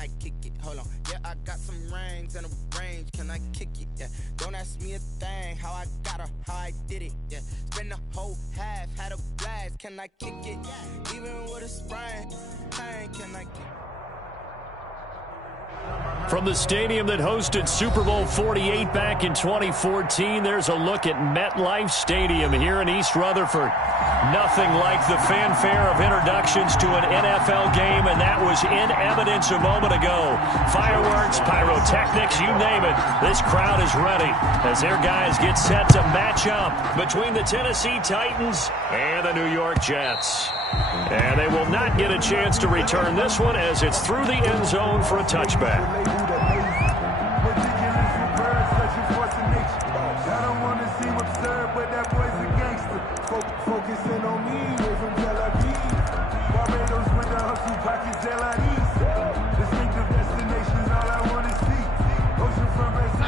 I kick it? Hold on. Yeah, I got some rings and a range. Can I kick it? Yeah. Don't ask me a thing. How I got her, how I did it. Yeah. Spend the whole half, had a blast. Can I kick it? Yeah. Even with a sprain, can I kick it? From the stadium that hosted Super Bowl 48 back in 2014, there's a look at MetLife Stadium here in East Rutherford. Nothing like the fanfare of introductions to an NFL game, and that was in evidence a moment ago. Fireworks, pyrotechnics, you name it. This crowd is ready as their guys get set to match up between the Tennessee Titans and the New York Jets. And they will not get a chance to return this one as it's through the end zone for a touchback.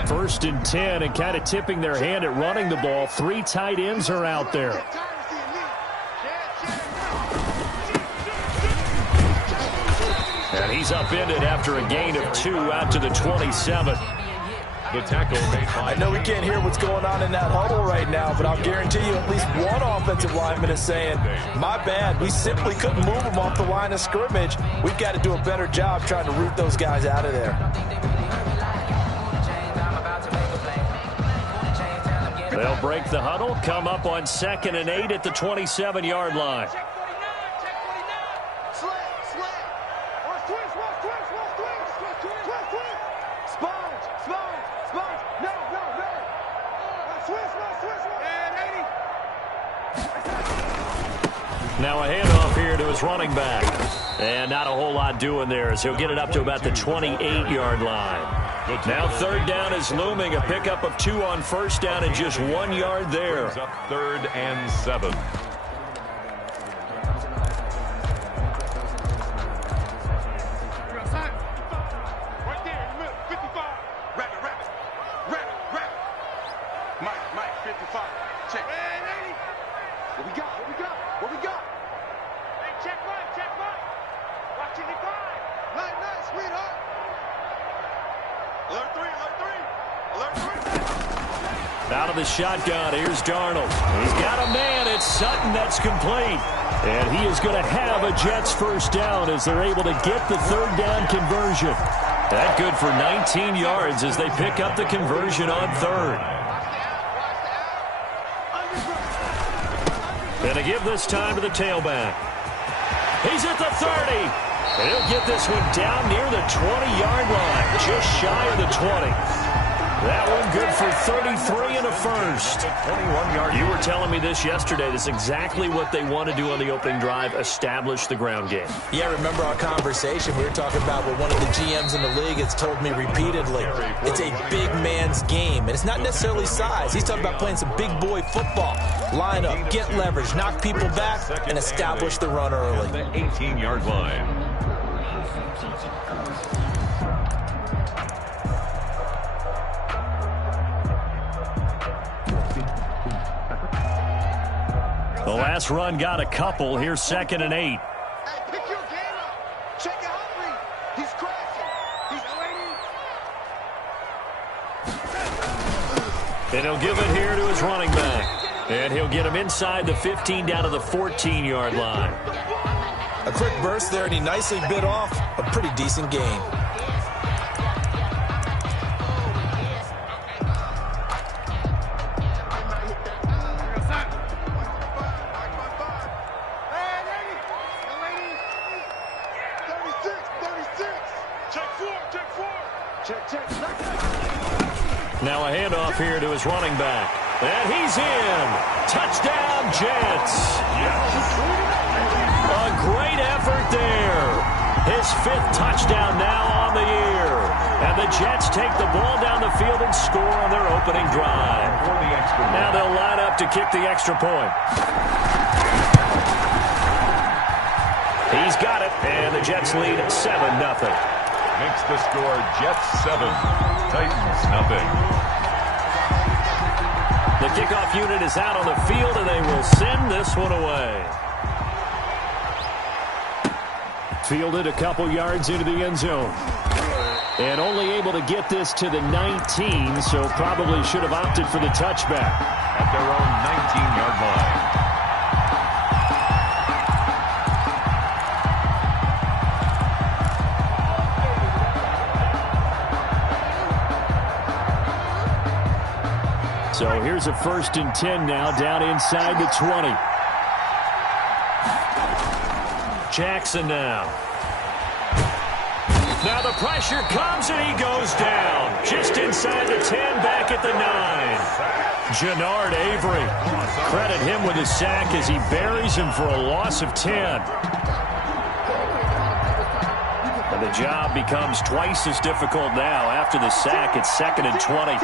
First and 10, and kind of tipping their hand at running the ball. 3 tight ends are out there. And he's upended after a gain of 2 out to the 27. The tackle made by... I know we can't hear what's going on in that huddle right now, but I'll guarantee you at least one offensive lineman is saying, my bad, we simply couldn't move them off the line of scrimmage. We've got to do a better job trying to root those guys out of there. They'll break the huddle, come up on 2nd and 8 at the 27-yard line. Now a handoff here to his running back. And not a whole lot doing there as he'll get it up to about the 28-yard line. Now 3rd down is looming. A pickup of 2 on 1st down and just 1 yard there. Up 3rd and 7. Out of the shotgun, here's Darnold. He's got a man. It's Sutton that's complete. And he is going to have a Jets 1st down as they're able to get the 3rd down conversion. That good for 19 yards as they pick up the conversion on 3rd. And to give this time to the tailback. He's at the 30. And he'll get this one down near the 20-yard line, just shy of the 20. That one good for 33 and a 1st. 21-yard. You were telling me this yesterday. This is exactly what they want to do on the opening drive, establish the ground game. Yeah, remember our conversation. We were talking about what one of the GMs in the league has told me repeatedly. It's a big man's game, and it's not necessarily size. He's talking about playing some big boy football. Line up, get leverage, knock people back, and establish the run early. The 18-yard line. The last run got a couple. Here's 2nd and 8. Hey, pick your game up. Check it out. He's crashing. He's And he'll give it here to his running back. And he'll get him inside the 15 down to the 14-yard line. A quick burst there, and he nicely bit off a pretty decent gain. Now a handoff here to his running back. And he's in. Touchdown, Jets. A great effort there. His 5th touchdown now on the year. And the Jets take the ball down the field and score on their opening drive. Now they'll line up to kick the extra point. He's got it, and the Jets lead 7-0. Makes the score Jets 7, Titans nothing. The kickoff unit is out on the field, and they will send this one away. Fielded a couple yards into the end zone. And only able to get this to the 19, so probably should have opted for the touchback. At their own 19-yard line. So here's a 1st and 10 now, down inside the 20. Jackson now. Now the pressure comes and he goes down. Just inside the 10, back at the 9. Jannard Avery. Credit him with a sack as he buries him for a loss of 10. And the job becomes twice as difficult now after the sack. It's 2nd and 20.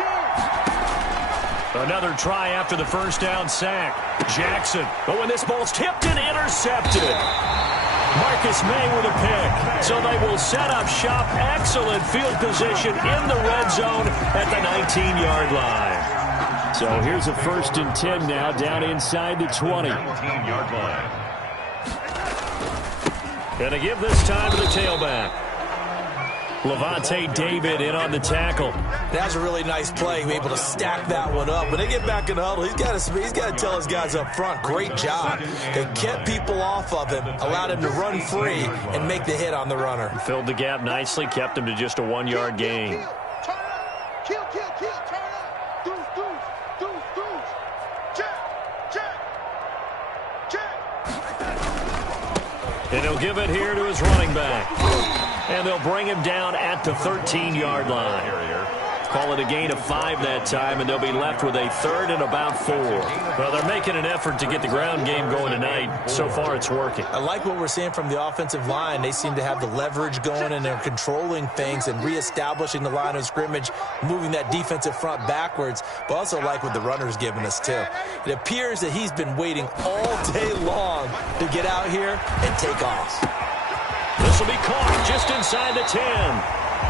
Another try after the first down sack. Jackson. But when this ball's tipped and intercepted. Marcus May with a pick. So they will set up shop. Excellent field position in the red zone at the 19-yard line. So here's a 1st and 10 now, down inside the 20. 19-yard line. Gonna give this time to the tailback. Levante David in on the tackle. That was a really nice play, able to stack that one up. When they get back in the huddle, he's got to tell his guys up front, great job. They kept people off of him, allowed him to run free and make the hit on the runner. Filled the gap nicely, kept him to just a 1-yard gain. Kill, turn up. Deuce. Check. And he'll give it here to his running back. And they'll bring him down at the 13-yard line. Call it a gain of 5 that time, and they'll be left with a 3rd and about 4. Well, they're making an effort to get the ground game going tonight. So far, it's working. I like what we're seeing from the offensive line. They seem to have the leverage going, and they're controlling things and reestablishing the line of scrimmage, moving that defensive front backwards, but also like what the runner's giving us, too. It appears that he's been waiting all day long to get out here and take off. This will be caught just inside the 10.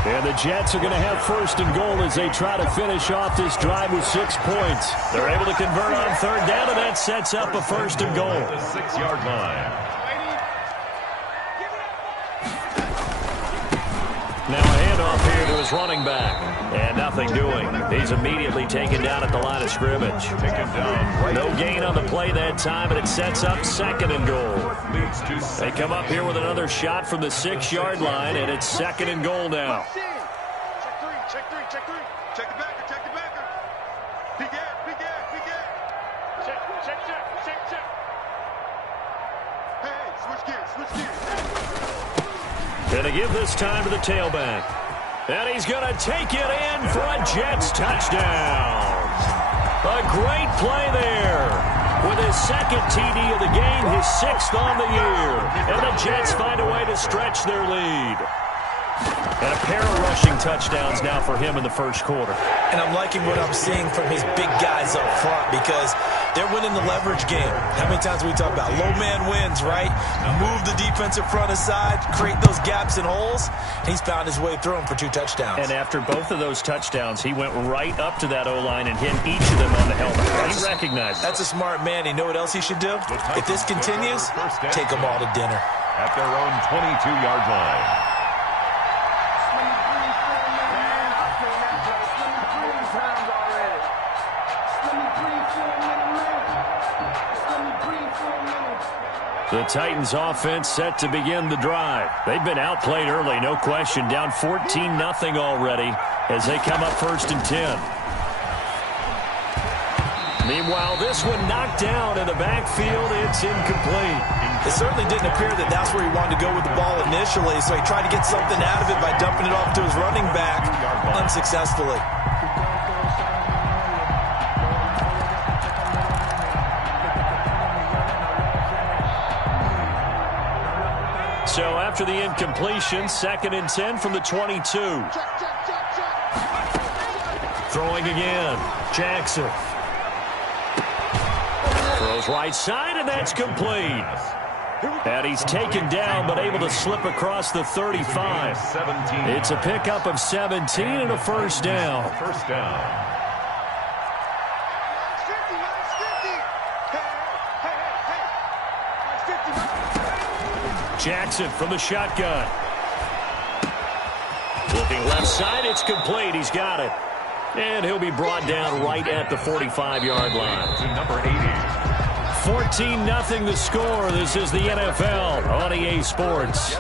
And the Jets are going to have 1st and goal as they try to finish off this drive with 6 points. They're able to convert on 3rd down, and that sets up a 1st and goal. The 6-yard line. Now a handoff here to his running back. And nothing doing. He's immediately taken down at the line of scrimmage. Taken down right. No gain on the play that time, and it sets up 2nd and goal. They come up here with another shot from the 6-yard line, and it's 2nd and goal now. Check three. Check the backer. Big air. Check. Hey, switch gears. Gonna give this time to the tailback. And he's gonna take it in for a Jets touchdown. A great play there. With his 2nd TD of the game, his 6th on the year. And the Jets find a way to stretch their lead. And a pair of rushing touchdowns now for him in the 1st quarter. And I'm liking what I'm seeing from his big guys up front because they're winning the leverage game. How many times we talk about low man wins, right? Move the defensive front aside, create those gaps and holes. He's found his way through them for 2 touchdowns. And after both of those touchdowns, he went right up to that O-line and hit each of them on the helmet. He recognized it. That's a smart man. You know what else he should do? If this continues, take them all to dinner. At their own 22-yard line. The Titans offense set to begin the drive. They've been outplayed early, no question. Down 14-0 already as they come up 1st and 10. Meanwhile, this one knocked down in the backfield. It's incomplete. It certainly didn't appear that that's where he wanted to go with the ball initially, so he tried to get something out of it by dumping it off to his running back unsuccessfully. So after the incompletion, 2nd and 10 from the 22. Throwing again. Jackson. Throws right side, and that's complete. And he's taken down, but able to slip across the 35. It's a pickup of 17 and a 1st down. First down. Jackson from the shotgun. Looking left side, it's complete. He's got it. And he'll be brought down right at the 45-yard line. To number 80. 14-0 the score. This is the NFL on EA Sports.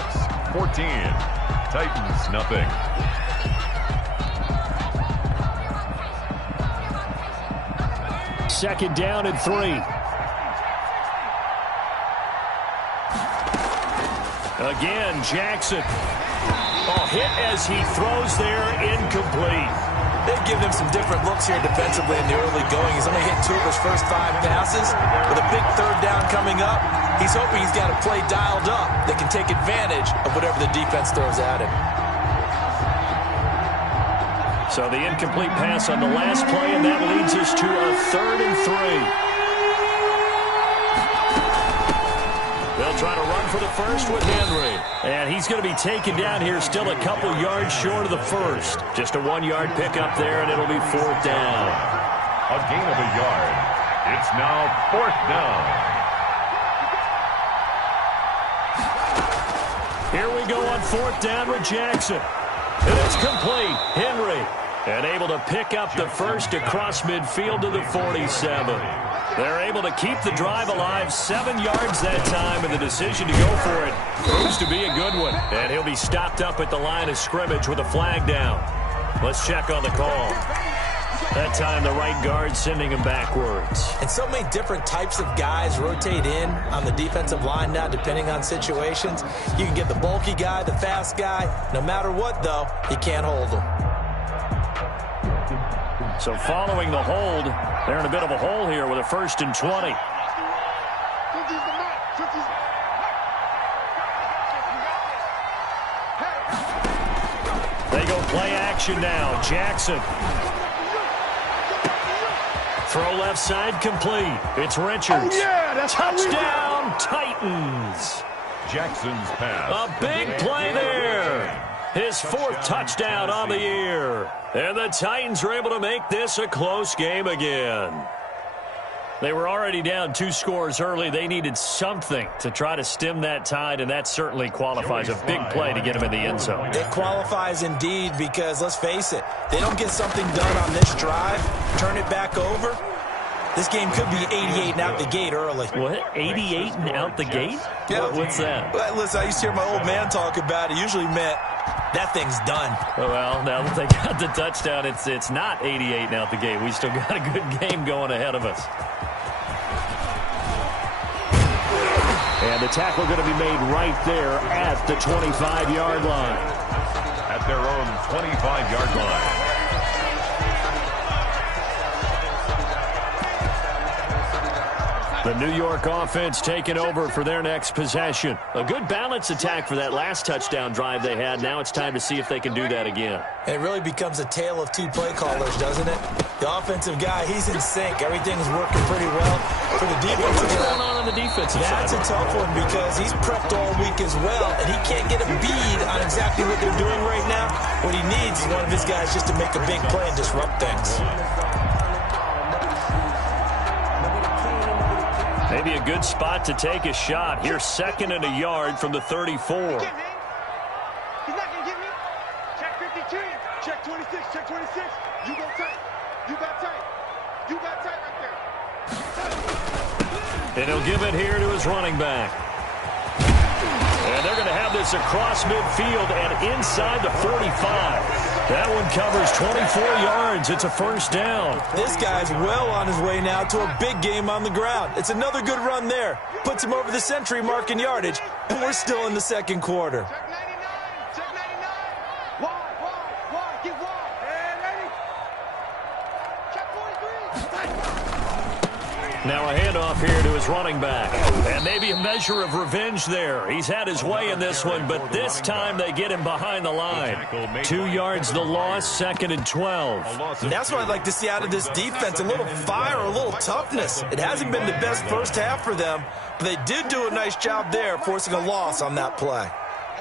14. Titans, nothing. Second down and 3. Again, Jackson. Oh, hit as he throws there, incomplete. They've given him some different looks here defensively in the early going. He's only hit 2 of his first 5 passes. With a big third down coming up, he's hoping he's got a play dialed up that can take advantage of whatever the defense throws at him. So the incomplete pass on the last play, and that leads us to a 3rd and 3. They'll try to run for the first with Henry. And he's going to be taken down here, still a couple yards short of the first. Just a 1-yard pickup there, and it'll be 4th down. A gain of a yard. It's now 4th down. Here we go on 4th down with Jackson. And it's complete. Henry. And able to pick up the first across midfield to the 47. They're able to keep the drive alive, 7 yards that time, and the decision to go for it proves to be a good one. And he'll be stopped up at the line of scrimmage with a flag down. Let's check on the call. That time the right guard sending him backwards. And so many different types of guys rotate in on the defensive line now, depending on situations. You can get the bulky guy, the fast guy. No matter what, though, you can't hold them. So following the hold, they're in a bit of a hole here with a 1st and 20. They go play action now. Jackson. Throw left side complete. It's Richards. Oh, yeah, touchdown, Titans. Jackson's pass. A big play there. His 4th touchdown on the year. And the Titans are able to make this a close game again. They were already down 2 scores early. They needed something to try to stem that tide, and that certainly qualifies. A big play to get them in the end zone. It qualifies indeed because, let's face it, they don't get something done on this drive, turn it back over. This game could be 88 and out the gate early. What? 88 and out the gate? Yeah. What's that? Well, listen, I used to hear my old man talk about it. Usually meant that thing's done. Well, now that they got the touchdown, it's not 88 and out the gate. We still got a good game going ahead of us. And the tackle going to be made right there at the 25-yard line. At their own 25-yard line. The New York offense taking over for their next possession. A good balance attack for that last touchdown drive they had. Now it's time to see if they can do that again. And it really becomes a tale of 2 play callers, doesn't it? The offensive guy, he's in sync. Everything's working pretty well. For the defensive What's going on the defensive side? That's a tough one because he's prepped all week as well, and he can't get a bead on exactly what they're doing right now. What he needs is one of his guys just to make a big play and disrupt things. Maybe a good spot to take a shot. Here's 2nd and a yard from the 34. He's not going to get me. Check 52. Check 26. Check 26. You go tight. You got tight. You got tight right there. And he'll give it here to his running back. And they're going to have this across midfield and inside the 45. That one covers 24 yards. It's a 1st down. This guy's well on his way now to a big game on the ground. It's another good run there. Puts him over the century mark in yardage, and we're still in the 2nd quarter. Check 99. Check 99. Wide. Get wide. And ready. Check 43. Now a handoff here to his running back. And maybe a measure of revenge there. He's had his way in this one, but this time they get him behind the line. 2 yards the loss, 2nd and 12. And that's what I'd like to see out of this defense. A little fire, a little toughness. It hasn't been the best first half for them, but they did do a nice job there, forcing a loss on that play.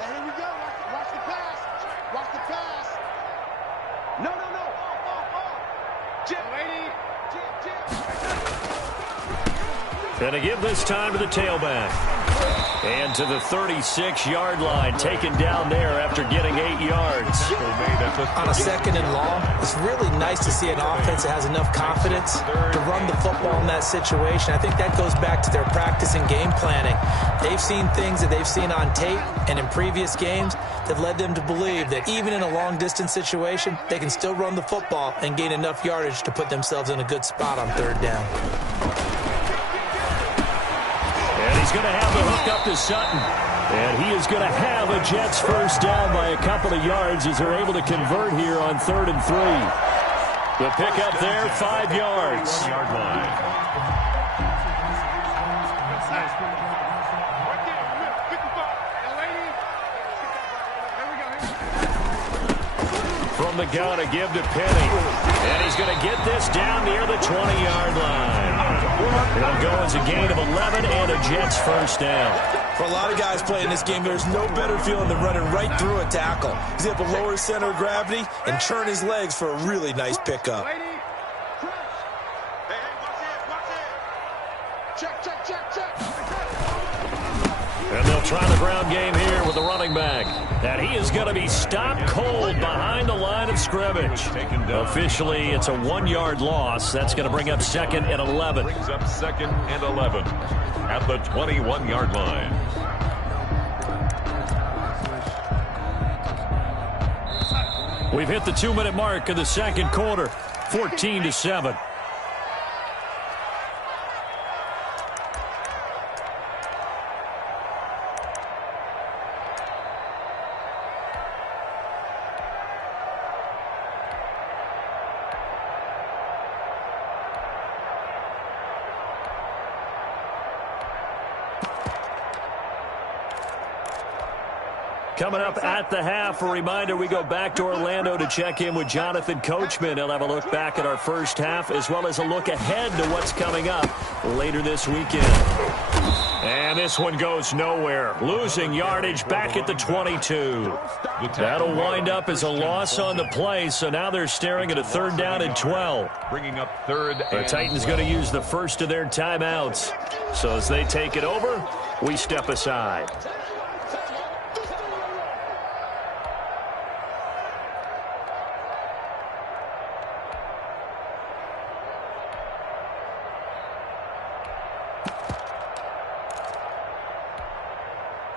And here we go. Watch the pass. Watch the pass. No. Jim, lady. Jim. And to give this time to the tailback. And to the 36-yard line, taken down there after getting 8 yards. On a 2nd and long, it's really nice to see an offense that has enough confidence to run the football in that situation. I think that goes back to their practice and game planning. They've seen things that they've seen on tape and in previous games that led them to believe that even in a long-distance situation, they can still run the football and gain enough yardage to put themselves in a good spot on 3rd down. And he's going to have the hook up to Sutton. And he is going to have a Jets first down by a couple of yards as they're able to convert here on 3rd and 3. The pickup there, 5 yards. 1-yard line. From the gun, a give to Penny. And he's going to get this down near the 20-yard line. It'll go as a gain of 11 and a Jets first down. For a lot of guys playing this game, there's no better feeling than running right through a tackle. He's able to lower his center of gravity and turn his legs for a really nice pickup. And they'll try the ground game here with the running back. And he is going to be stopped cold behind the line of scrimmage. Officially, it's a 1-yard loss. That's going to bring up 2nd and 11. Brings up 2nd and 11 at the 21-yard line. We've hit the 2-minute mark of the 2nd quarter, 14-7. Coming up at the half, a reminder, we go back to Orlando to check in with Jonathan Coachman. He'll have a look back at our first half as well as a look ahead to what's coming up later this weekend. And this one goes nowhere. Losing yardage back at the 22. That'll wind up as a loss on the play, so now they're staring at a 3rd down and 12. Bringing up 3rd and The Titans going to use the first of their timeouts. So as they take it over, we step aside.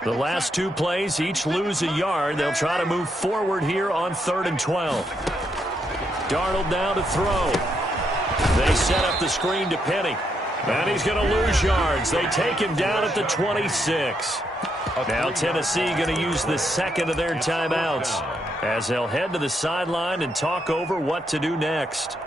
The last 2 plays, each lose a yard. They'll try to move forward here on 3rd and 12. Darnold now to throw. They set up the screen to Penny. And he's going to lose yards. They take him down at the 26. Now Tennessee going to use the 2nd of their timeouts as they'll head to the sideline and talk over what to do next.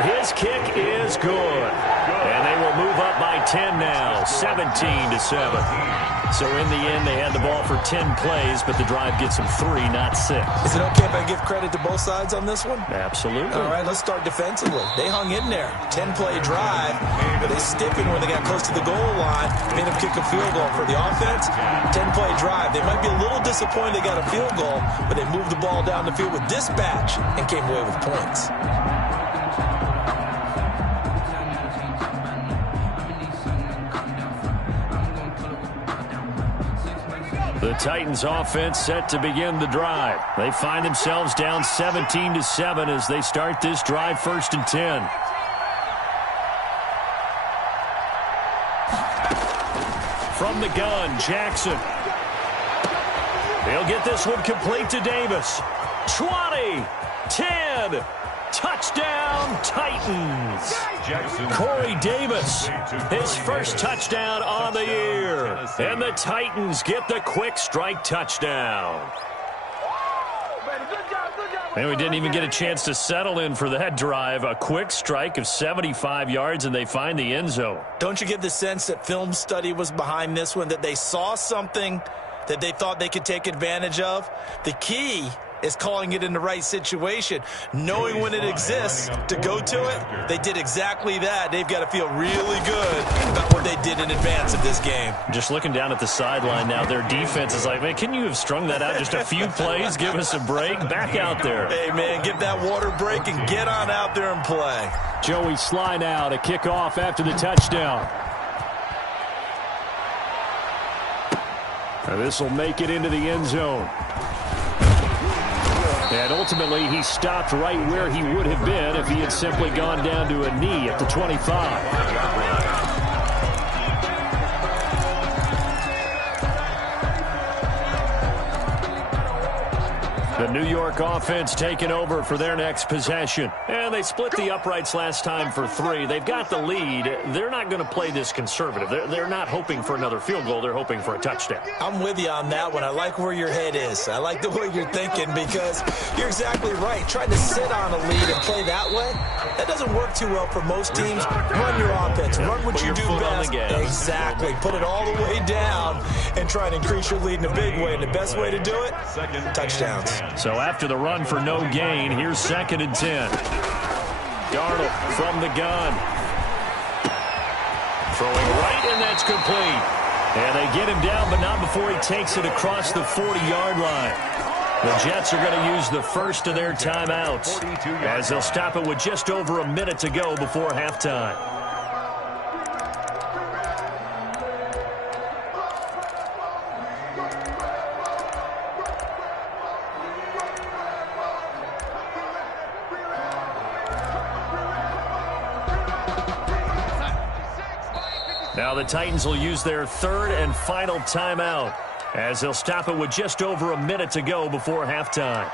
His kick is good. And they will move up by 10 now, 17-7. So in the end, they had the ball for 10 plays, but the drive gets them 3, not 6. Is it okay if I give credit to both sides on this one? Absolutely. All right, let's start defensively. They hung in there. 10-play drive, but they stiffened when they got close to the goal line, made them kick a field goal. For the offense, 10-play drive. They might be a little disappointed they got a field goal, but they moved the ball down the field with dispatch and came away with points. The Titans offense set to begin the drive. They find themselves down 17-7 as they start this drive 1st and 10. From the gun, Jackson. He'll get this one complete to Davis. 20, 10, touchdown Titans. Corey Davis, his first touchdown on the year. And the Titans get the quick strike touchdown. And we didn't even get a chance to settle in for that drive. A quick strike of 75 yards, and they find the end zone. Don't you get the sense that film study was behind this one, that they saw something that they thought they could take advantage of? The key is calling it in the right situation. Knowing when it exists to go to it, they did exactly that. They've got to feel really good about what they did in advance of this game. Just looking down at the sideline now, their defense is like, man, can you have strung that out just a few plays? Give us a break. Back out there. Hey, man, give that water break and get on out there and play. Joey Sly now to kick off after the touchdown. This will make it into the end zone. And ultimately, he stopped right where he would have been if he had simply gone down to a knee at the 25. The New York offense taking over for their next possession. And they split the uprights last time for 3. They've got the lead. They're not going to play this conservative. They're not hoping for another field goal. They're hoping for a touchdown. I'm with you on that one. I like where your head is. I like the way you're thinking because you're exactly right. Trying to sit on a lead and play that way, that doesn't work too well for most teams. Run your offense. Run what you do best. Exactly. Put it all the way down and try and increase your lead in a big way. And the best way to do it, touchdowns. So after the run for no gain, here's 2nd and 10. Darnold from the gun. Throwing right, and that's complete. And they get him down, but not before he takes it across the 40-yard line. The Jets are going to use the first of their timeouts as they'll stop it with just over a minute to go before halftime. Now the Titans will use their 3rd and final timeout as they'll stop it with just over a minute to go before halftime.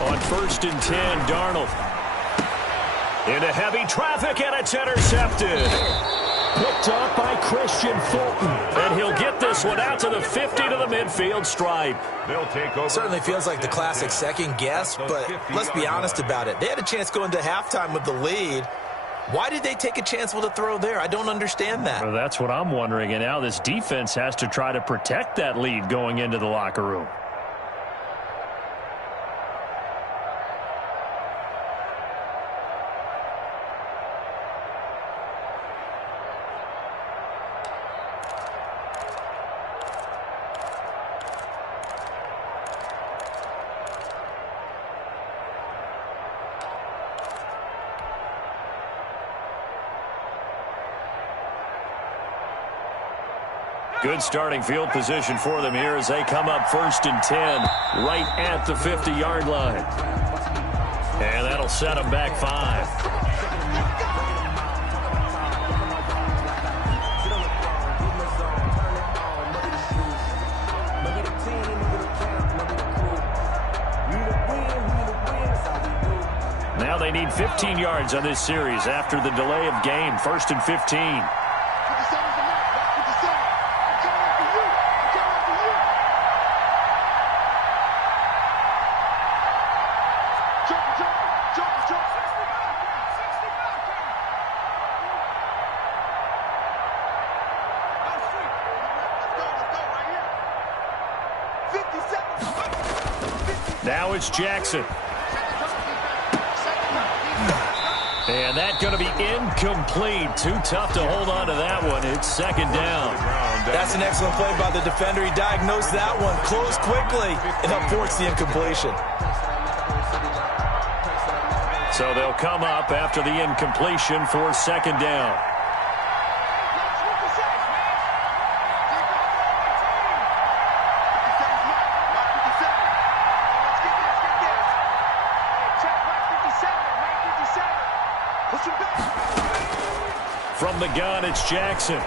On 1st and 10, Darnold. Into heavy traffic, and it's intercepted. Picked up by Christian Fulton. And he'll get this one out to the 50 to the midfield stripe. They'll take over. Certainly feels like the classic second guess, but let's be honest about it. They had a chance going to halftime with the lead. Why did they take a chance with a throw there? I don't understand that. Well, that's what I'm wondering. And now this defense has to try to protect that lead going into the locker room. Good starting field position for them here as they come up 1st and 10 right at the 50-yard line. And that'll set them back 5. Now they need 15 yards on this series after the delay of game. 1st and 15. Now it's Jackson. And that's going to be incomplete. Too tough to hold on to that one. It's 2nd down. That's an excellent play by the defender. He diagnosed that one, closed quickly, and helped force the incompletion. So they'll come up after the incompletion for 2nd down. From the gun, it's Jackson.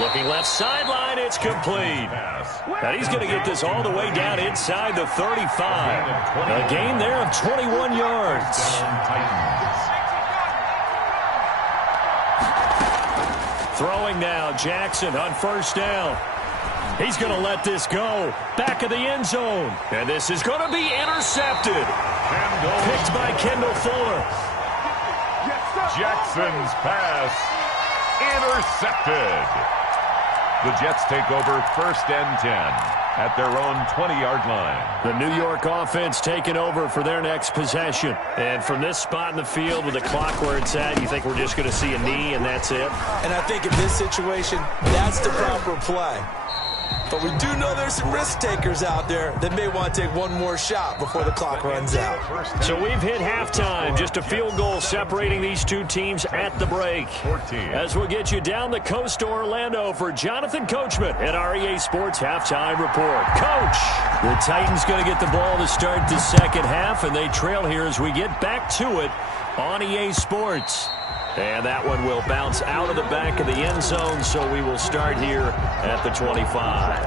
Looking left sideline, it's complete. Now he's going to get this all the way down inside the 35. A gain there of 21 yards. Throwing now, Jackson on first down. He's going to let this go. Back of the end zone. And this is going to be intercepted. Picked by Kendall Fuller. Jackson's pass intercepted. The Jets take over 1st and 10 at their own 20-yard line. The New York offense taking over for their next possession. And from this spot in the field with the clock where it's at, you think we're just going to see a knee and that's it? And I think in this situation, that's the proper play. But we do know there's some risk takers out there that may want to take one more shot before the clock runs out. So we've hit halftime. Just a field goal separating these two teams at the break. 14. As we'll get you down the coast to Orlando for Jonathan Coachman at our EA Sports Halftime Report. Coach, the Titans going to get the ball to start the second half, and they trail here as we get back to it on EA Sports. And that one will bounce out of the back of the end zone, so we will start here at the 25.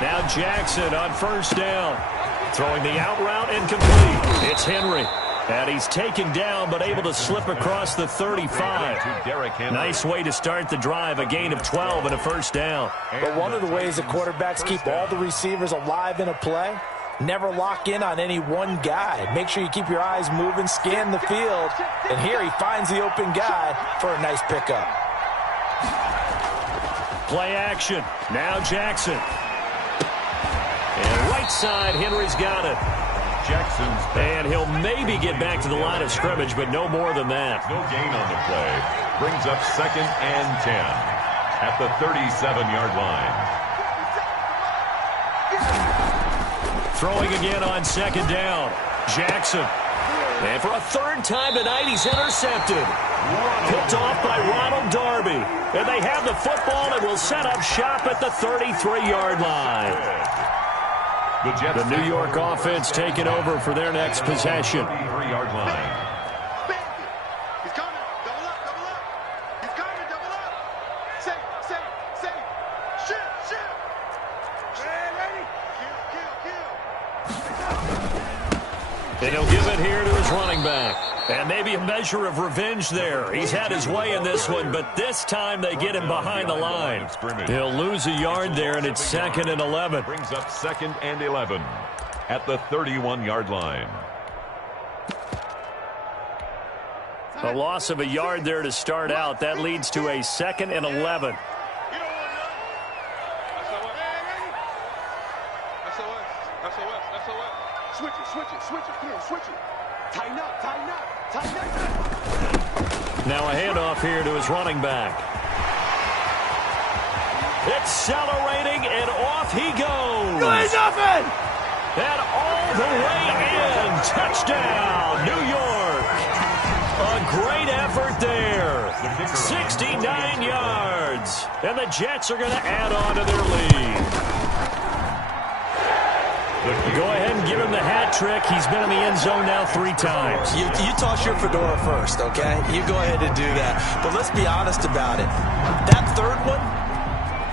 Now Jackson on first down. Throwing the out route incomplete. It's Henry. And he's taken down, but able to slip across the 35. Nice way to start the drive, a gain of 12 and a first down. But one of the ways that quarterbacks keep all the receivers alive in a play, never lock in on any one guy. Make sure you keep your eyes moving, scan the field. And here he finds the open guy for a nice pickup. Play action. Now Jackson. And right side, Henry's got it. Jackson's and he'll maybe get back to the line of scrimmage, but no more than that. No gain on the play. Brings up 2nd and 10 at the 37-yard line. Throwing again on 2nd down. Jackson. And for a 3rd time tonight, he's intercepted. Picked off by Ronald Darby. And they have the football and will set up shop at the 33-yard line. The New York offense taking over for their next possession. 33-yard line. He's coming. Double up, double up. He's coming, double up. Say. Shoot. Ready. Kill. And he'll give it here to his running back. And maybe a measure of revenge there. He's had his way in this one, but this time they get him behind the line. He'll lose a yard there, and it's 2nd and 11. Brings up 2nd and 11 at the 31-yard line. A loss of a yard there to start out. That leads to a 2nd and 11. Switch it. Come on, switch it. Tighten up. Now a handoff here to his running back. Accelerating, and off he goes. Nothing! And all the way in. Touchdown, New York. A great effort there. 69 yards. And the Jets are going to add on to their lead. Go ahead and give him the hat trick. He's been in the end zone now 3 times. You toss your fedora first, okay? You go ahead and do that. But let's be honest about it. That 3rd one,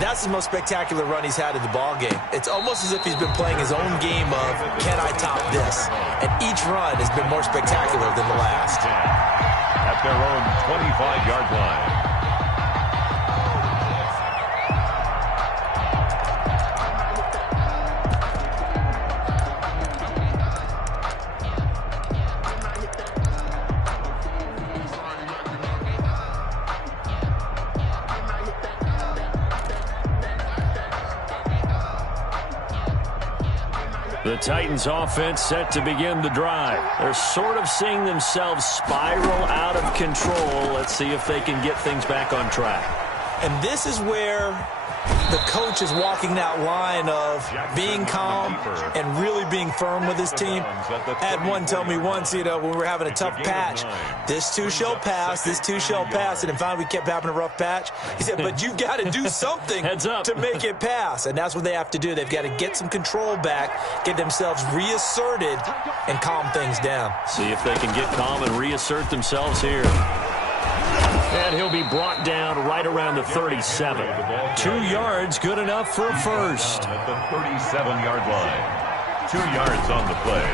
that's the most spectacular run he's had in the ballgame. It's almost as if he's been playing his own game of, can I top this? And each run has been more spectacular than the last. At their own 25-yard line. The Titans offense set to begin the drive. They're sort of seeing themselves spiral out of control. Let's see if they can get things back on track. And this is where the coach is walking that line of being calm and really being firm with his team. I had one tell me once, when we were having a tough patch, this too shall pass, and then finally we kept having a rough patch. He said, but you've got to do something to make it pass, and that's what they have to do. They've got to get some control back, get themselves reasserted, and calm things down. See if they can get calm and reassert themselves here. And he'll be brought down right around the 37. 2 yards, good enough for a first. At the 37-yard line. 2 yards on the play.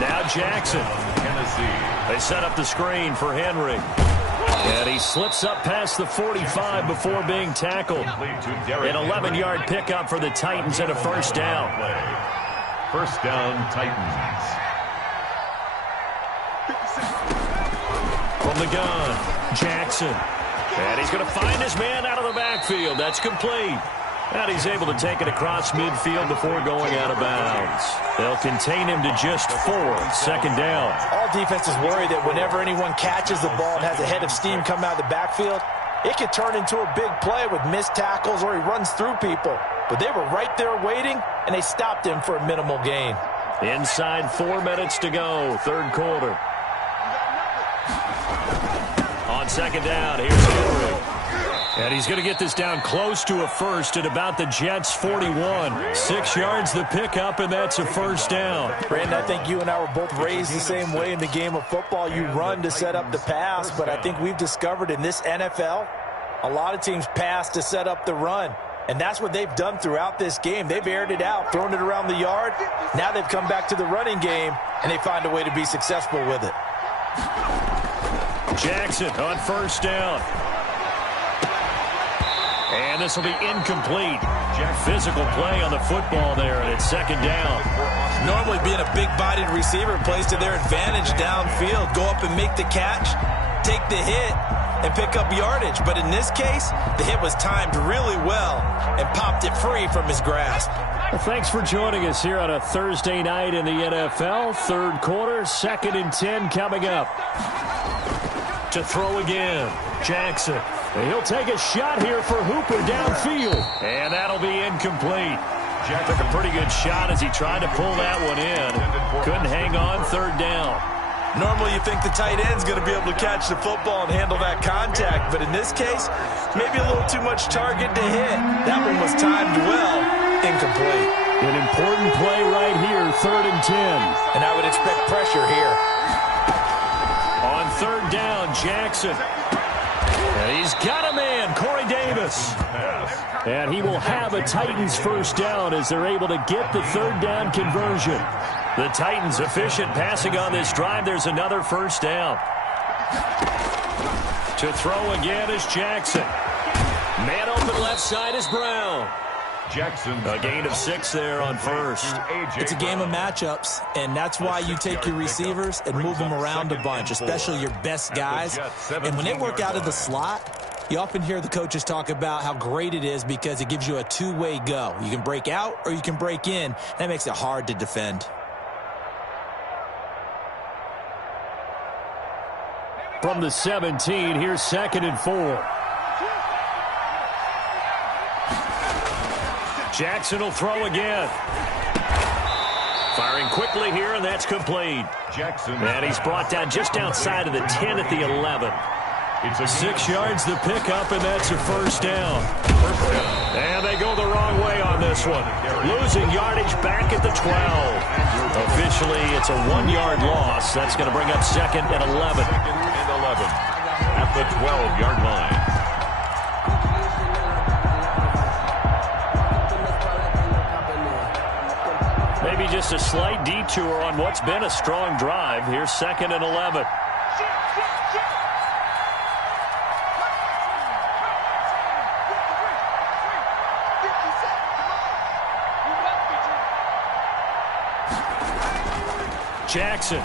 Now Jackson. Tennessee. They set up the screen for Henry. And he slips up past the 45 before being tackled. An 11-yard pickup for the Titans and a first down. First down, Titans. From the gun, Jackson. And he's going to find his man out of the backfield. That's complete. And he's able to take it across midfield before going out of bounds. They'll contain him to just 4. Second down. All defenses worry that whenever anyone catches the ball and has a head of steam come out of the backfield, it could turn into a big play with missed tackles or he runs through people. But they were right there waiting, and they stopped him for a minimal gain. Inside 4 minutes to go, third quarter. On second down, here's Henry. And he's going to get this down close to a first at about the Jets' 41. 6 yards the pickup, and that's a first down. Brandon, I think you and I were both raised the same way in the game of football. You run to set up the pass, but I think we've discovered in this NFL, a lot of teams pass to set up the run. And that's what they've done throughout this game. They've aired it out, thrown it around the yard. Now they've come back to the running game, and they find a way to be successful with it. Jackson on first down. And this will be incomplete. Physical play on the football there, and it's second down. Normally being a big-bodied receiver plays to their advantage downfield. Go up and make the catch, take the hit, and pick up yardage. But in this case, the hit was timed really well and popped it free from his grasp. Well, thanks for joining us here on a Thursday night in the NFL. Third quarter, 2nd and 10 coming up. To throw again, Jackson. He'll take a shot here for Hooper downfield. And that'll be incomplete. Jack took a pretty good shot as he tried to pull that one in. Couldn't hang on, third down. Normally you think the tight end's going to be able to catch the football and handle that contact, but in this case, maybe a little too much target to hit. That one was timed well, incomplete. An important play right here, 3rd and 10. And I would expect pressure here. On third down, Jackson. And he's got a man, Corey Davis. And he will have a Titans first down as they're able to get the third down conversion. The Titans efficient passing on this drive. There's another first down. To throw again is Jackson. Man open left side is Brown. Jackson. A gain of 6 there on first. It's a game of matchups, and that's why you take your receivers and move them around a bunch, especially your best guys. And when they work out of the slot, you often hear the coaches talk about how great it is because it gives you a two-way go. You can break out or you can break in. That makes it hard to defend. From the 17, here's 2nd and 4. Jackson will throw again. Firing quickly here, and that's complete. Jackson. And he's brought down just outside of the 10 at the 11. 6 yards the pickup, and that's a first down. And they go the wrong way on this one. Losing yardage back at the 12. Officially, it's a 1-yard loss. That's going to bring up 2nd and 11. 2nd and 11 at the 12-yard line. Maybe just a slight detour on what's been a strong drive. Here's 2nd and 11. Jackson.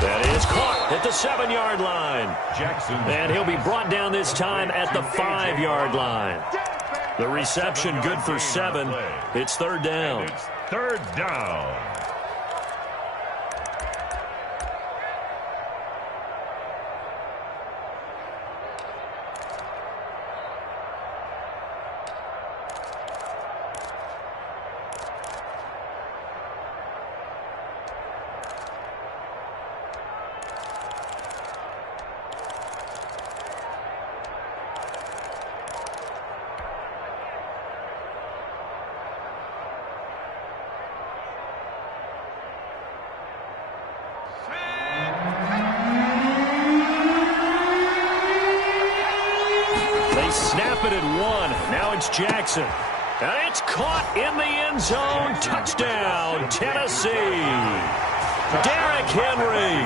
That is caught at the 7-yard line. Jackson. And he'll be brought down this time at the 5-yard line. The reception good for 7. It's third down. It's third down. It's Jackson. And it's caught in the end zone. Touchdown, Tennessee. Derrick Henry,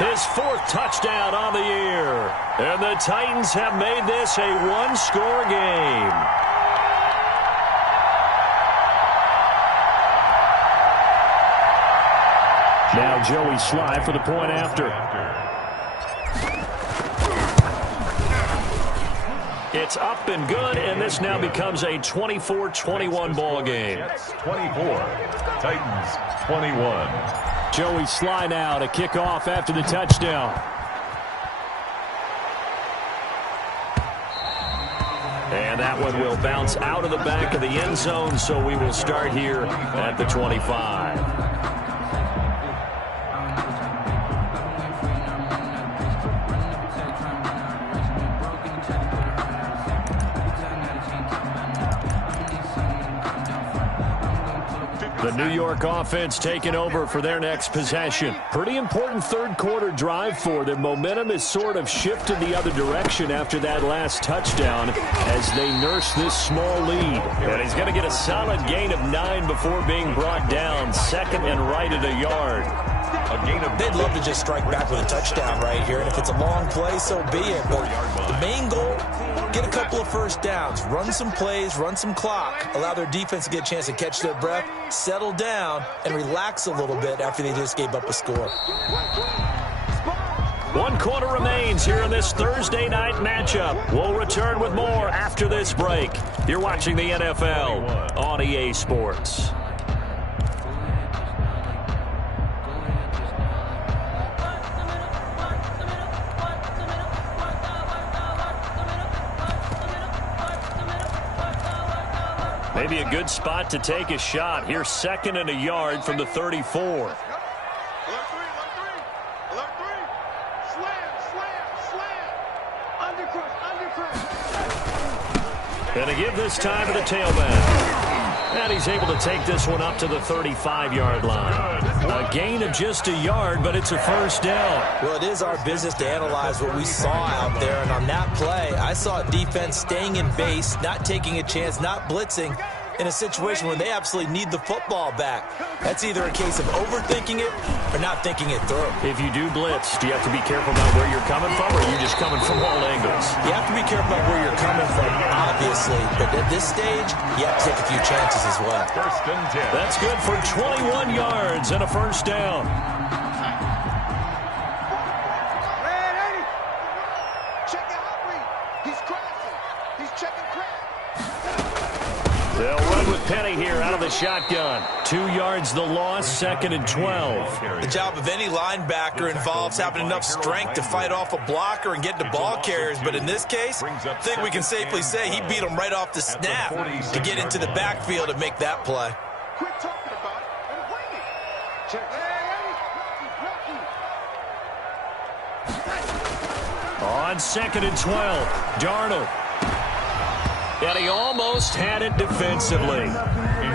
his 4th touchdown on the year. And the Titans have made this a one-score game. Now Joey Sly for the point after. It's up and good, and this now becomes a 24-21 ball game. 24, Titans 21. Joey Sly now to kick off after the touchdown. And that one will bounce out of the back of the end zone, so we will start here at the 25. The New York offense taking over for their next possession. Pretty important third quarter drive for them. Momentum has sort of shifted the other direction after that last touchdown as they nurse this small lead. And he's going to get a solid gain of 9 before being brought down. Second and right at a yard. They'd love to just strike back with a touchdown right here, and if it's a long play, so be it. But the main goal, get a couple of first downs, run some plays, run some clock, allow their defense to get a chance to catch their breath, settle down, and relax a little bit after they just gave up a score. 1 quarter remains here in this Thursday night matchup. We'll return with more after this break. You're watching the NFL on EA Sports. Maybe a good spot to take a shot. Here's 2nd and a yard from the 34. Alert 3. Slam. Undercrush. And to give this time to the tailback. And he's able to take this one up to the 35-yard line. A gain of just a yard, but it's a first down. Well, it is our business to analyze what we saw out there. And on that play, I saw a defense staying in base, not taking a chance, not blitzing, in a situation where they absolutely need the football back. That's either a case of overthinking it or not thinking it through. If you do blitz, do you have to be careful about where you're coming from, or are you just coming from all angles? You have to be careful about where you're coming from, obviously. But at this stage, you have to take a few chances as well. 1st and 10. That's good for 21 yards and a first down. Check out Henry. He's crashing. He's checking crack. They'll run with Penny here out of the shotgun. 2 yards the loss, 2nd and 12. The job of any linebacker involves having enough strength to fight off a blocker and get to ball carriers. But in this case, I think we can safely say he beat him right off the snap to get into the backfield and make that play. Quit talking about it and bring it. Check. On 2nd and 12, Darnold. And he almost had it defensively.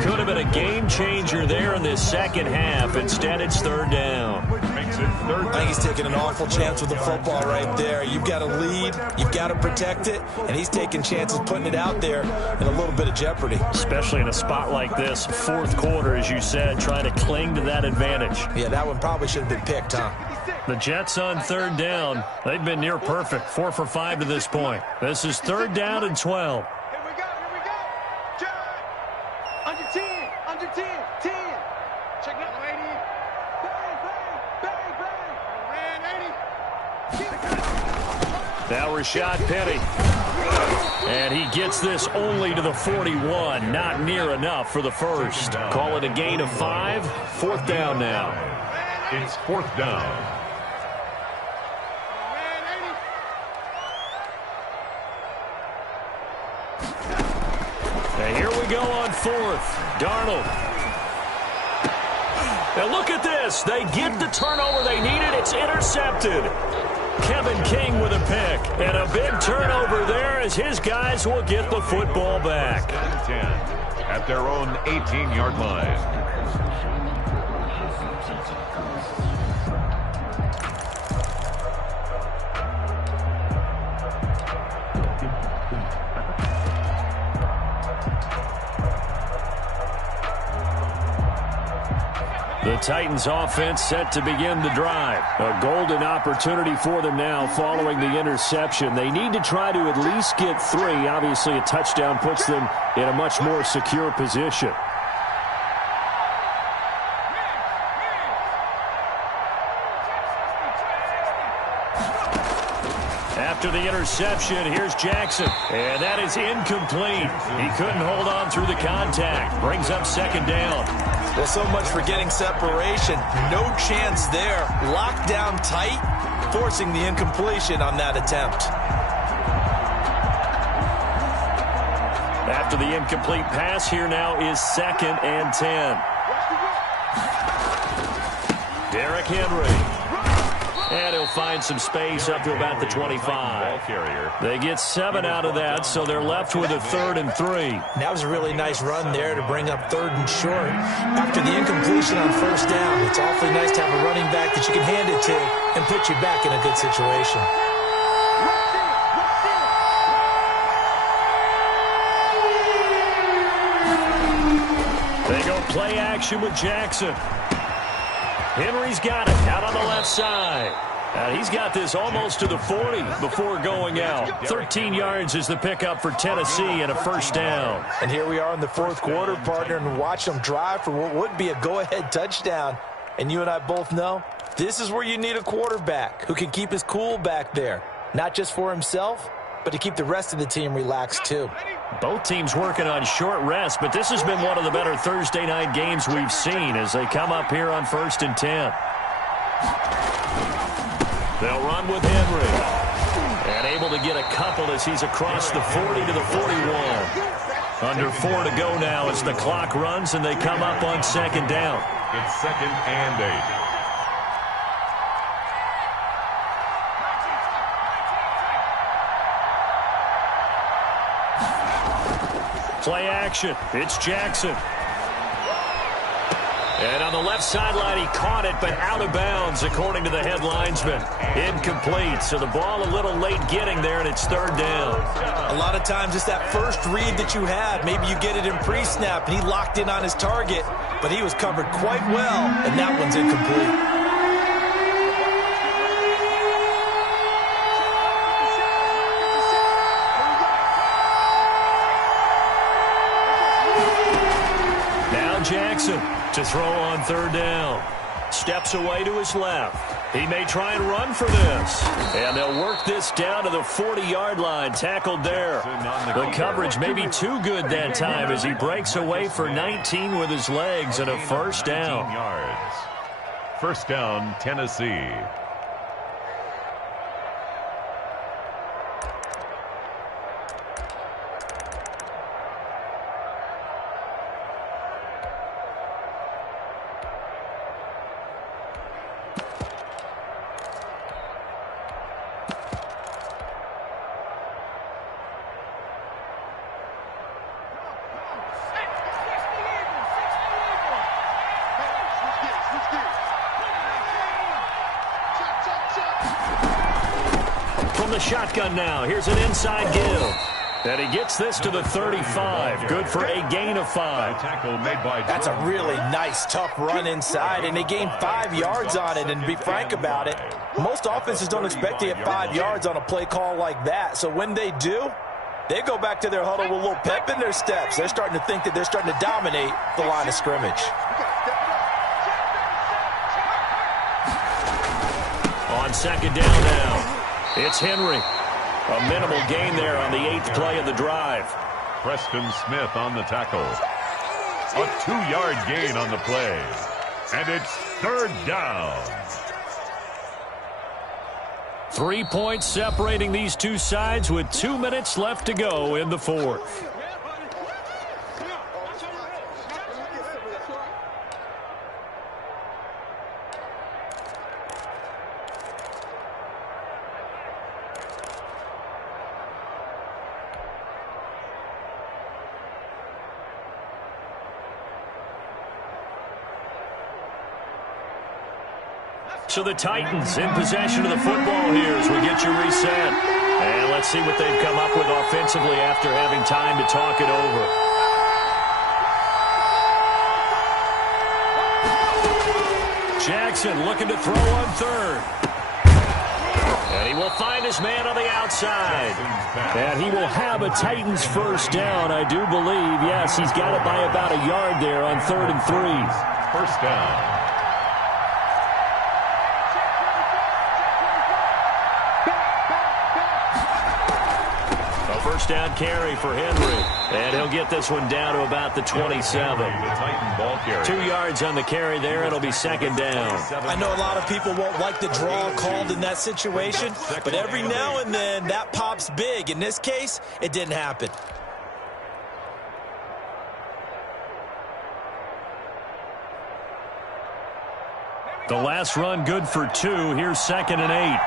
Could have been a game changer there in this second half. Instead, it's 3rd down. I think he's taking an awful chance with the football right there. You've got to lead, you've got to protect it, and he's taking chances putting it out there in a little bit of jeopardy. Especially in a spot like this, 4th quarter, as you said, trying to cling to that advantage. Yeah, that one probably should have been picked, huh? The Jets on 3rd down. They've been near perfect, 4 for 5 to this point. This is 3rd down and 12. Here we go. John. Under 10. 10. Check out the lady. Bang. Ran 80. Now Rashad Penny. And he gets this only to the 41. Not near enough for the first. Call it a gain of 5. 4th down now. It's 4th down. And here we go on 4th. Darnold. Now look at this. They get the turnover they needed. It's intercepted. Kevin King with a pick. And a big turnover there as his guys will get the football back. 10 at their own 18-yard line. The Titans offense set to begin the drive. A golden opportunity for them now following the interception. They need to try to at least get 3. Obviously, a touchdown puts them in a much more secure position. After the interception, here's Jackson. And that is incomplete. He couldn't hold on through the contact. Brings up second down. Well, so much for getting separation. No chance there. Locked down tight, forcing the incompletion on that attempt. After the incomplete pass, here now is 2nd and 10. Derrick Henry. And he'll find some space up to about the 25. They get 7 out of that, so they're left with a 3rd and 3. That was a really nice run there to bring up 3rd and short. After the incompletion on 1st down, it's awfully nice to have a running back that you can hand it to and put you back in a good situation. They go play action with Jackson. Henry's got it out on the left side. He's got this almost to the 40 before going out. 13 yards is the pickup for Tennessee and a 1st down. And here we are in the 4th quarter, partner, and watch them drive for what would be a go-ahead touchdown. And you and I both know this is where you need a quarterback who can keep his cool back there. Not just for himself, but to keep the rest of the team relaxed too. Both teams working on short rest, but this has been one of the better Thursday night games we've seen as they come up here on 1st and 10. They'll run with Henry. And able to get a couple as he's across the 40 to the 41. Under 4 to go now as the clock runs and they come up on 2nd down. It's 2nd and 8. Play action. It's Jackson. And on the left sideline, he caught it, but out of bounds, according to the head linesman. Incomplete, so the ball a little late getting there, and it's 3rd down. A lot of times it's that first read that you have. Maybe you get it in pre-snap, and he locked in on his target, but he was covered quite well, and that one's incomplete. Jackson to throw on 3rd down. Steps away to his left. He may try and run for this. And they'll work this down to the 40-yard line. Tackled there. The coverage may be too good that time as he breaks away for 19 with his legs and a 1st down. 1st down, Tennessee. From the shotgun now, here's an inside give. And he gets this to the 35. Good for a gain of 5. That's a really nice, tough run inside, and they gained 5 yards on it. And to be frank about it, most offenses don't expect to get 5 yards on a play call like that. So when they do, they go back to their huddle with a little pep in their steps. They're starting to think that they're starting to dominate the line of scrimmage. On 2nd down now, it's Henry. A minimal gain there on the 8th play of the drive. Preston Smith on the tackle. A 2-yard gain on the play. And it's 3rd down. 3 points separating these two sides with 2 minutes left to go in the 4th. So the Titans in possession of the football here as we get you reset. And let's see what they've come up with offensively after having time to talk it over. Jackson looking to throw on third. And he will find his man on the outside. And he will have a Titans first down, I do believe. Yes, he's got it by about a yard there on 3rd and 3. First down. First down carry for Henry. And he'll get this one down to about the 27. 2 yards on the carry there. It'll be 2nd down. I know a lot of people won't like the draw called in that situation, but every now and then that pops big. In this case, it didn't happen. The last run good for 2. Here's 2nd and 8.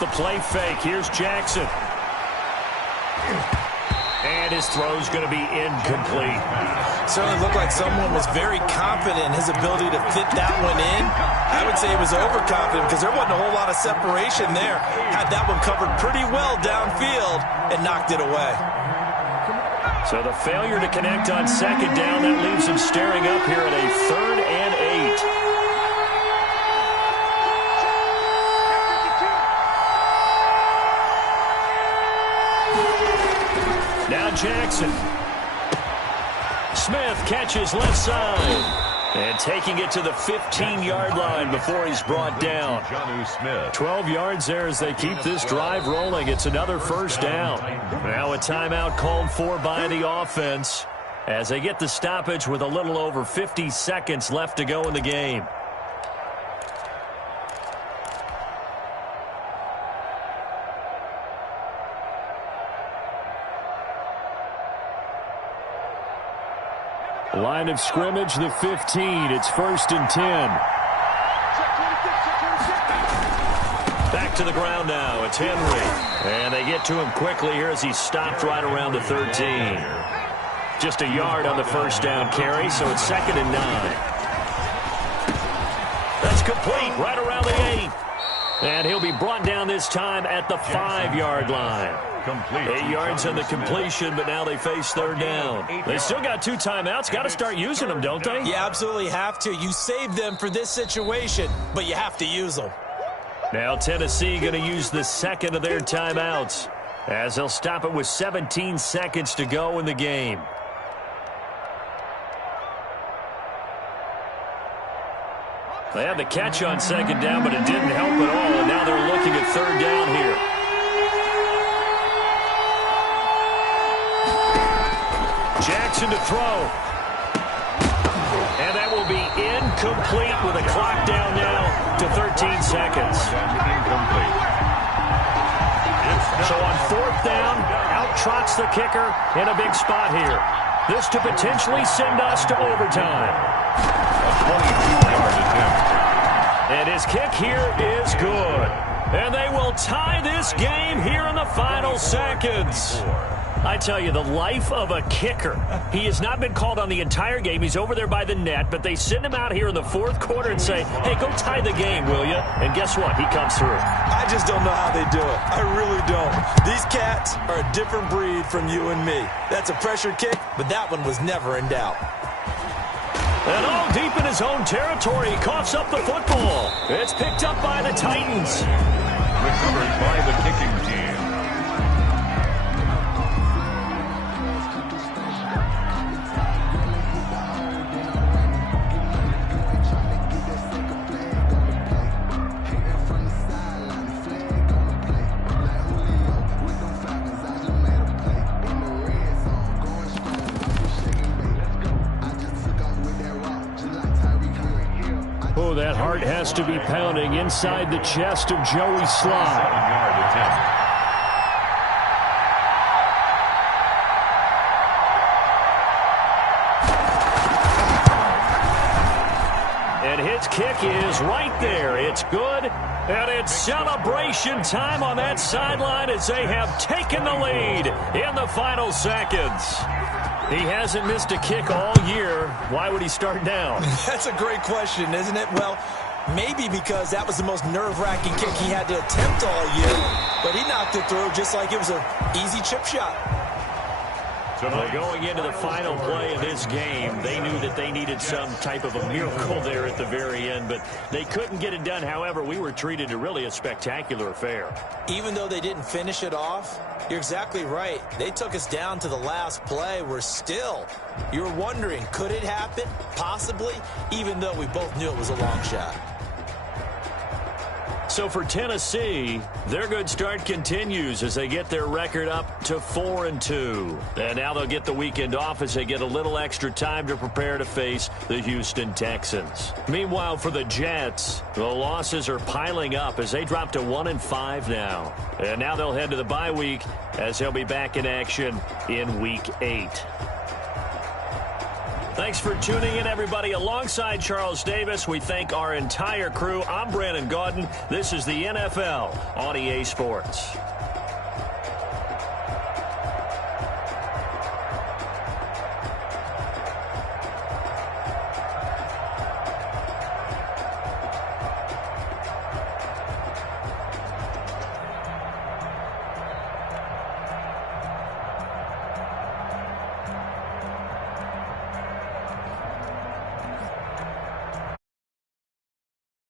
The play fake. Here's Jackson. And his throw's going to be incomplete. Certainly looked like someone was very confident in his ability to fit that one in. I would say he was overconfident because there wasn't a whole lot of separation there. Had that one covered pretty well downfield and knocked it away. So the failure to connect on 2nd down, that leaves him staring up here at a 3rd and 8. Now Jackson. Smith catches left side. And taking it to the 15-yard line before he's brought down. 12 yards there as they keep this drive rolling. It's another first down. Now a timeout called for by the offense as they get the stoppage with a little over 50 seconds left to go in the game. Line of scrimmage, the 15. It's 1st and 10. Back to the ground now. It's Henry. And they get to him quickly here as he's stopped right around the 13. Just a yard on the first down carry, so it's 2nd and 9. That's complete right around the 8. And he'll be brought down this time at the 5-yard line. 8 yards on the completion, but now they face 3rd down. They still got 2 timeouts. Got to start using them, don't they? You absolutely have to. You save them for this situation, but you have to use them. Now Tennessee going to use the 2nd of their timeouts as they'll stop it with 17 seconds to go in the game. They had the catch on 2nd down, but it didn't help at all, and now they're looking at 3rd down here. Jackson to throw. And that will be incomplete with a clock down now to 13 seconds. So on 4th down, out trots the kicker in a big spot here. This to potentially send us to overtime. And his kick here is good. And they will tie this game here in the final seconds. I tell you, the life of a kicker. He has not been called on the entire game. He's over there by the net, but they send him out here in the 4th quarter and say, hey, go tie the game, will you? And guess what? He comes through. I just don't know how they do it. I really don't. These cats are a different breed from you and me. That's a pressure kick, but that one was never in doubt. And all deep in his own territory, he coughs up the football. It's picked up by the Titans. Recovered by the kicking team. Oh, that heart has to be pounding inside the chest of Joey Slye. 7-yard attempt. And his kick is right there. It's good. And it's celebration time on that sideline as they have taken the lead in the final seconds. He hasn't missed a kick all year. Why would he start now? That's a great question, isn't it? Well, maybe because that was the most nerve-wracking kick he had to attempt all year, but he knocked it through just like it was an easy chip shot. Well, going into the final play of this game, they knew that they needed some type of a miracle there at the very end, but they couldn't get it done. However, we were treated to really a spectacular affair. Even though they didn't finish it off, you're exactly right. They took us down to the last play. We're still, you're wondering, could it happen? Possibly, even though we both knew it was a long shot. So for Tennessee, their good start continues as they get their record up to 4-2. And now they'll get the weekend off as they get a little extra time to prepare to face the Houston Texans. Meanwhile, for the Jets, the losses are piling up as they drop to 1-5 now. And now they'll head to the bye week as they'll be back in action in Week 8. Thanks for tuning in, everybody. Alongside Charles Davis, we thank our entire crew. I'm Brandon Gaudin. This is the NFL on EA Sports.